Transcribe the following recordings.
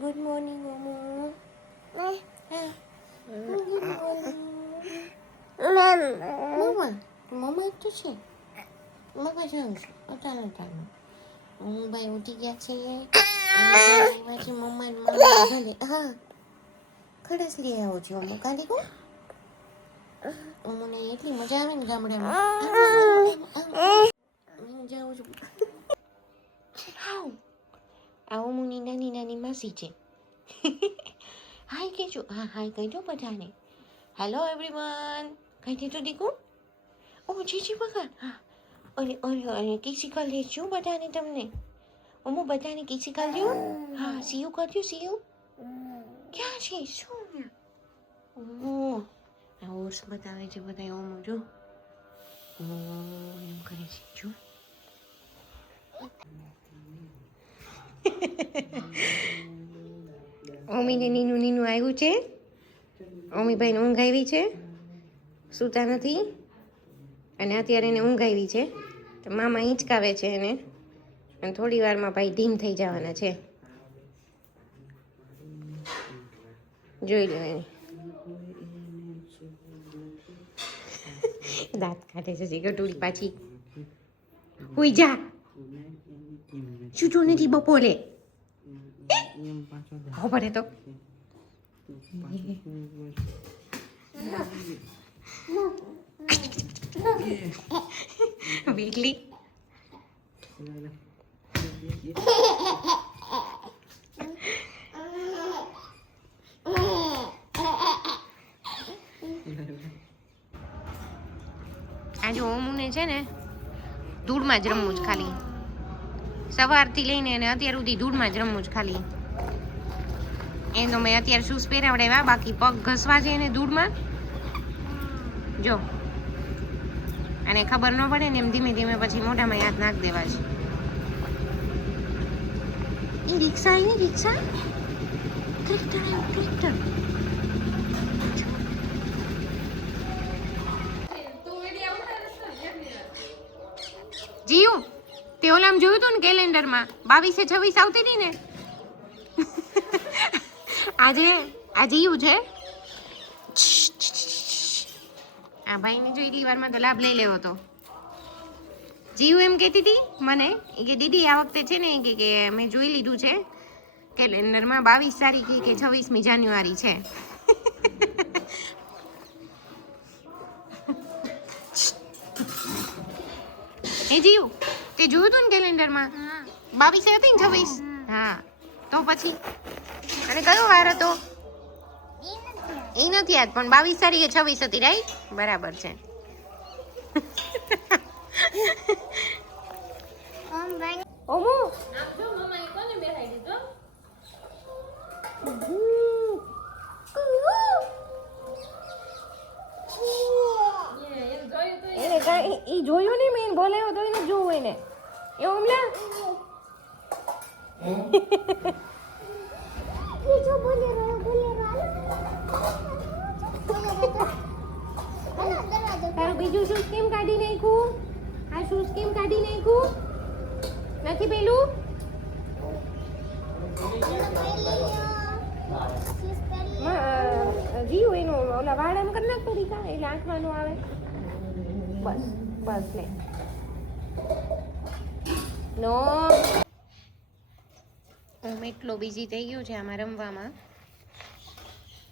Good morning Omo. Good morning mamma. મમ્મા તો છે. મમ્મા જાઉં છું. અટાણ હું ભાઈ ઉઠી ગયા છે. પછી મમ્મા ઘરે હા ખડસ લઈ આવો છો અમુ કાઢી કો. અમને એટલી મજા આવે ને ગામડામાં. હું જાઉં છું. હાઉ આ ઓમુની નાની નાની માસી છે. હાય કહેજો. હા હાય કહેજો બધાને. Hello everyone. કહી દીધું દીકુ. ઓ જીજી બગા. હા અરે કિસી કર લેજો બધાને તમને. અમુ બધાને કિસી કર લ્યો. હા સીયુ કરજો સીયુ. ક્યાં છે શું? ઓહ આ ઓસ બતાવે છે બધા ઓમો જો. એમ કરે છે જો. ઓમીને નીનું નીનું આવ્યું છે. ઓમીભાઈને ઊંઘ આવી છે. સૂતા નથી અને અત્યારે એને ઊંઘ આવી છે તો મામા હિંચકાવે છે એને અને થોડી વારમાં ભાઈ ઢીમ થઈ જવાના છે. જોઈ લો એને દાંત કાઢે છે ગટુડી પાછી. હુઈ જા. શું નથી બપોરે ખબર તો વીકલી આજે ઓમુને છે ને ધૂળમાં જ રમવું જ ખાલી. સવારથી લઈને અને અત્યાર સુધી ધૂળમાં જ રમવું જ ખાલી. એને તો મેં અત્યારે શૂઝ પહેરાવડાવ્યા બાકી પગ ઘસવા છે એને ધૂળમાં જો. અને ખબર ન પડે ને એમ ધીમે ધીમે પછી મોઢામાં યાદ નાખ દેવા છે. એ રિક્ષા આવી રિક્ષા ટ્રેક્ટર આવ્યું ટ્રેક્ટર. જીયું તે ઓલામ જોયું હતું ને કેલેન્ડરમાં 22-26 આવતી હતી ને. આજે જીયું છે. આ ભાઈને જો એટલી વારમાં તો લાભ લઈ લેવો તો. જીવું એમ કહેતી હતી મને કે દીદી આ વખતે છે ને કે મેં જોઈ લીધું છે કેલેન્ડરમાં 22 તારીખ કે 26મી જાન્યુઆરી છે. એ જીવું તે જોયું હતું ને કેલેન્ડરમાં 22 હતી ને 26? હા તો પછી અને કયો વાર હતો એ નથી યાદ પણ 22 તારીખે 26 હતી રાઈટ. બરાબર છે. ઓમો એને કાંઈ ઈ જોયું નહીં મેં બોલાવ્યો તો એને જોવું એને એ ઓમલા તારું બીજું શૂઝ કેમ કાઢી નાખ્યું? આ શૂઝ કેમ કાઢી નાખ્યું? નથી પેલું જીવ એનો ઓલા વાળ એમ કરી નાખ પડી કા એટલે આંખમાં નો આવે. બસ બસ લે નો. હું એટલો બિઝી થઈ ગયો છે આમાં રમવામાં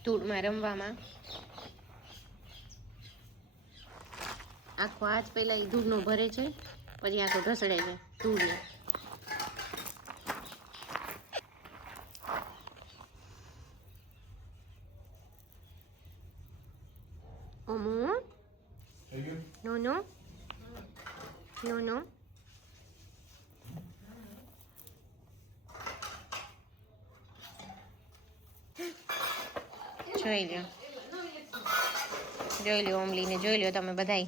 ધૂળમાં રમવામાં. આખો હાથ પહેલા એ ધૂળનો ભરે છે પછી આખો ઢસડે છે ધૂળને. ઓમો નો નો નો નો. જોઈ લ્યો ઓમલીને જોઈ લ્યો તમે બધાય.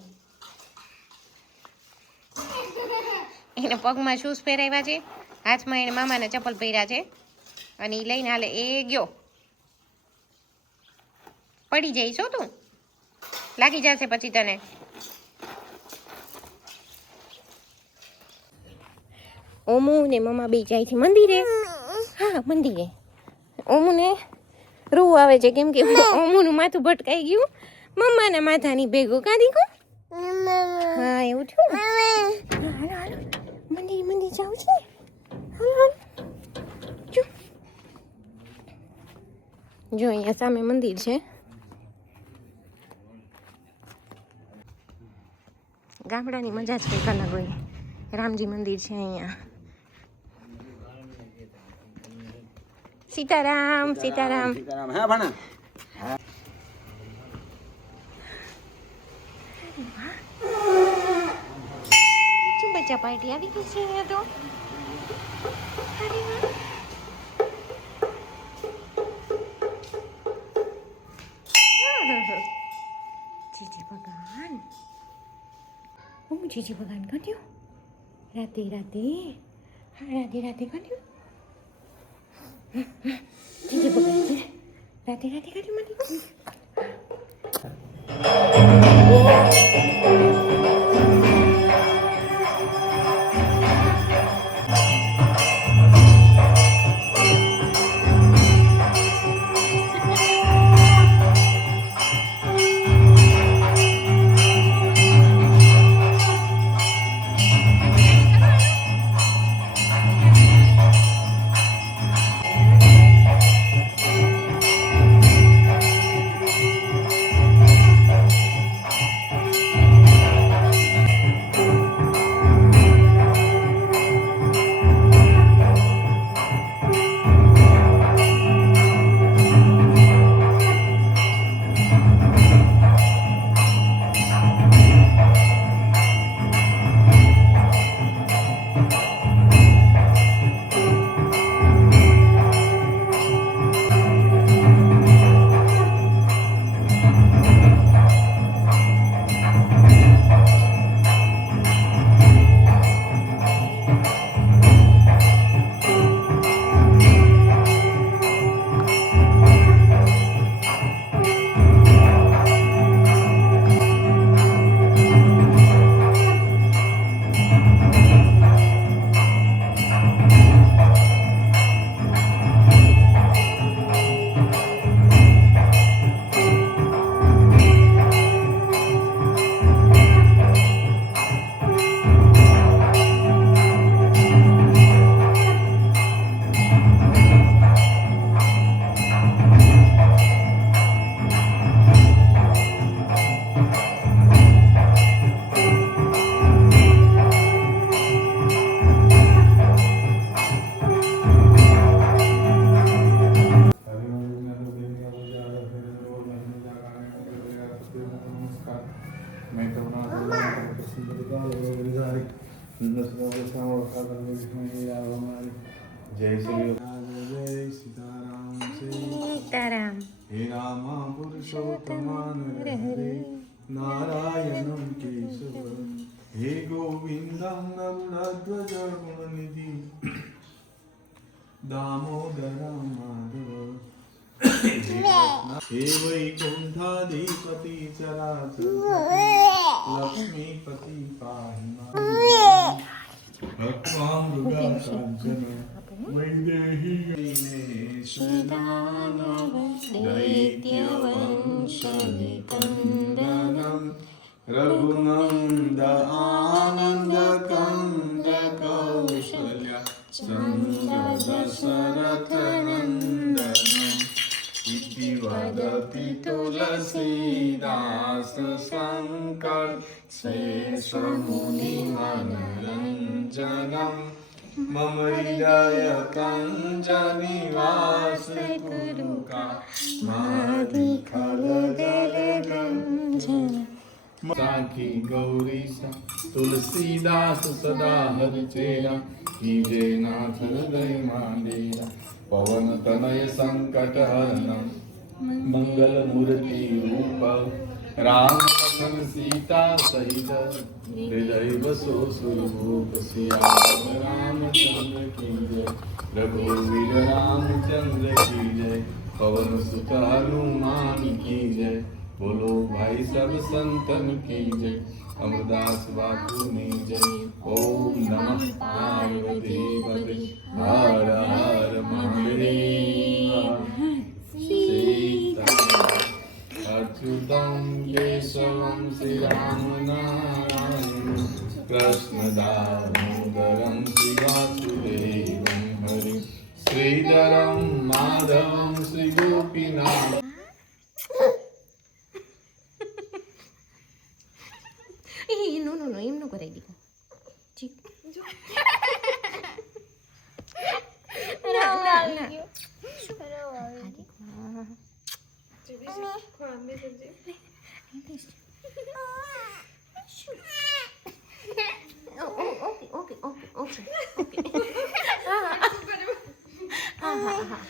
એને પગમાં શૂઝ પહેરાવ્યા છે હાથમાં એને મામાના ચપ્પલ પહેર્યા છે અને એ લઈને હાલે એ ગયો. પડી જઈશ હો તું લાગી જશે પછી તને. ઓમુ ને મમ્મા બે જાય છે મંદિરે. હા મંદિરે ઓમુને રૂ આવે છે કેમ કે ઓમુનું માથું ભટકાઈ ગયું મમ્માના માથાની ભેગું કાઢી ગયું. હા એવું થયું ને. હાલો હાલો મંદિર મંદિર જાવું છે. હાલો હાલો જો અહીંયા સામે મંદિર છે. ગામડાની મજા જ કંઈક અલગ હોય. રામજી મંદિર છે અહીંયા. સીતારામ સીતારામ. હા ભણા શું બચ્ચા પાર્ટી આવી ગઈ છે અહીંયા તો. અરે વાહ. જીજી ભગવાન. હું જીજી ભગવાન કાઢ્યું રાતે રાતે. હા રાતે રાતે કાઢ્યું. જીજી ભગવાન છે રાતે રાતે કાઢ્યું મને. જય શ્રી જય સીતારામ સીતારામ. હે રામા પુરુષોત્તમાન હરે નારાયણમ કેશવ હે ગોવિંદમ ગરુડધ્વજ ગુણનિધિ દામોદરમ માધવ હે વૈકુંઠાધિપતિ ચરાચર લક્ષ્મીપતિ પાહિ ભગવાન મૃગા કાંચન વૈદેહી દૈત્યવંશનિકંદનમ રઘુનંદ આનંદ કંદ કૌશલ્ય ચંદ્ર દશરથ નંદનમ ઇતિ વદતિ તુલસીદાસ શંકર શેષ મુનિ મનરંજનમ મમ હૃદય કંજ નિવાસ ગુરુ કા માધિખલ દલગંજન સાખી ગૌરી સા તુલસીદાસ સદા હરિચેરા કીજે નાથ હૃદય માંડેરા પવન તનય સંકટ હરણમ મંગલ મૂર્તિ રૂપ રામ લખન સીતા સહિત હૃદય બસો સુરભૂપ સિયારામ રામચંદ્ર કી જય રઘુવીર રામચંદ્ર કી જય पवन सुत हनुमान की जय। बोलो भाई सब संतन की जय। अमरदास बापू की जय। ओम नमः पार्वती पते हर हर महादेव। હા હા